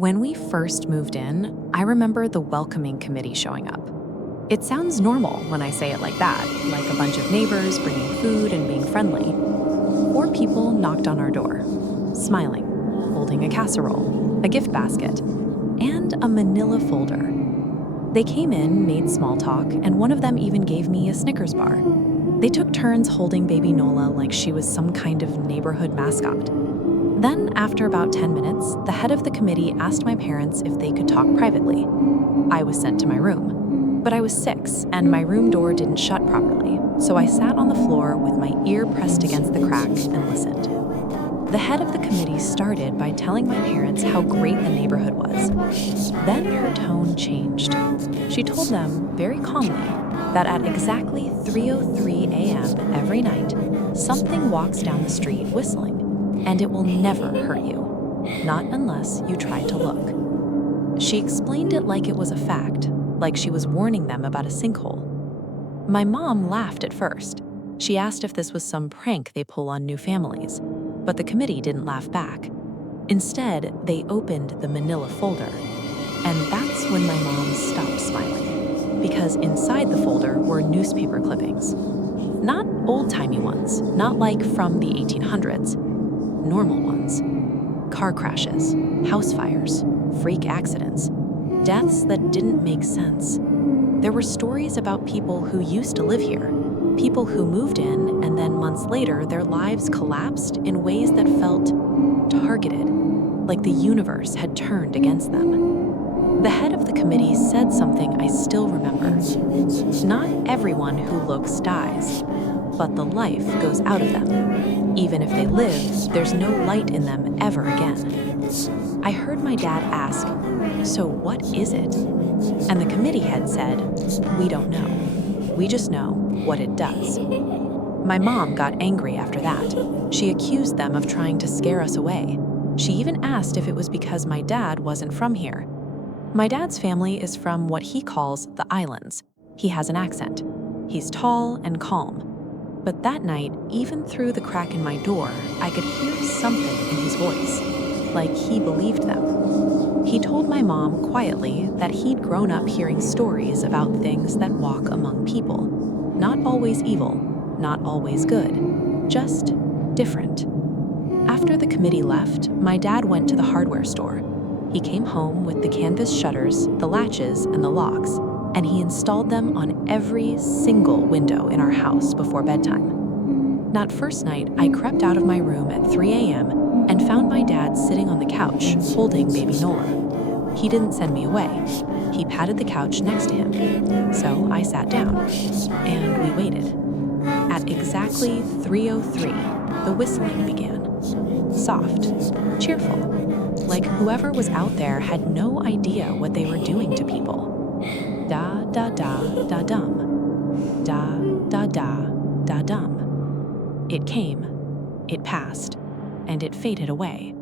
When we first moved in, I remember the welcoming committee showing up. It sounds normal when I say it like that, like a bunch of neighbors bringing food and being friendly. Four people knocked on our door, smiling, holding a casserole, a gift basket, and a manila folder. They came in, made small talk, and one of them even gave me a Snickers bar. They took turns holding baby Nola like she was some kind of neighborhood mascot. Then, after about 10 minutes, the head of the committee asked my parents if they could talk privately. I was sent to my room. But I was 6, and my room door didn't shut properly, so I sat on the floor with my ear pressed against the crack and listened. The head of the committee started by telling my parents how great the neighborhood was. Then her tone changed. She told them, very calmly, that at exactly 3:03 a.m. every night, something walks down the street whistling, and it will never hurt you, not unless you try to look. She explained it like it was a fact, like she was warning them about a sinkhole. My mom laughed at first. She asked if this was some prank they pull on new families, but the committee didn't laugh back. Instead, they opened the manila folder, and that's when my mom stopped smiling, because inside the folder were newspaper clippings. Not old-timey ones, not like from the 1800s, normal ones. Car crashes, house fires, freak accidents, deaths that didn't make sense. There were stories about people who used to live here, people who moved in and then months later their lives collapsed in ways that felt targeted, like the universe had turned against them. The head of the committee said something I still remember. Not everyone who looks dies, but the life goes out of them. Even if they live, there's no light in them ever again. I heard my dad ask, "So what is it?" And the committee head said, "We don't know. We just know what it does." My mom got angry after that. She accused them of trying to scare us away. She even asked if it was because my dad wasn't from here. My dad's family is from what he calls the islands. He has an accent. He's tall and calm. But that night, even through the crack in my door, I could hear something in his voice, like he believed them. He told my mom quietly that he'd grown up hearing stories about things that walk among people. Not always evil, not always good, just different. After the committee left, my dad went to the hardware store. He came home with the canvas shutters, the latches, and the locks, and he installed them on every single window in our house before bedtime. That first night, I crept out of my room at 3 a.m. and found my dad sitting on the couch, holding baby Nola. He didn't send me away. He patted the couch next to him. So I sat down, and we waited. At exactly 3:03, the whistling began. Soft, cheerful, like whoever was out there had no idea what they were doing to people. Da da da da dum. Da da da da dum. It came, it passed, and it faded away.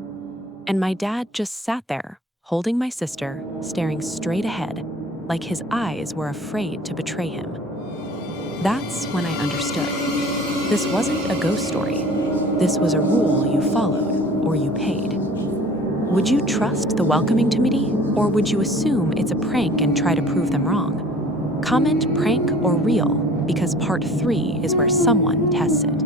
And my dad just sat there, holding my sister, staring straight ahead, like his eyes were afraid to betray him. That's when I understood. This wasn't a ghost story. This was a rule you followed or you paid. Would you trust the welcoming committee, or would you assume it's a prank and try to prove them wrong? Comment prank or real, because part 3 is where someone tests it.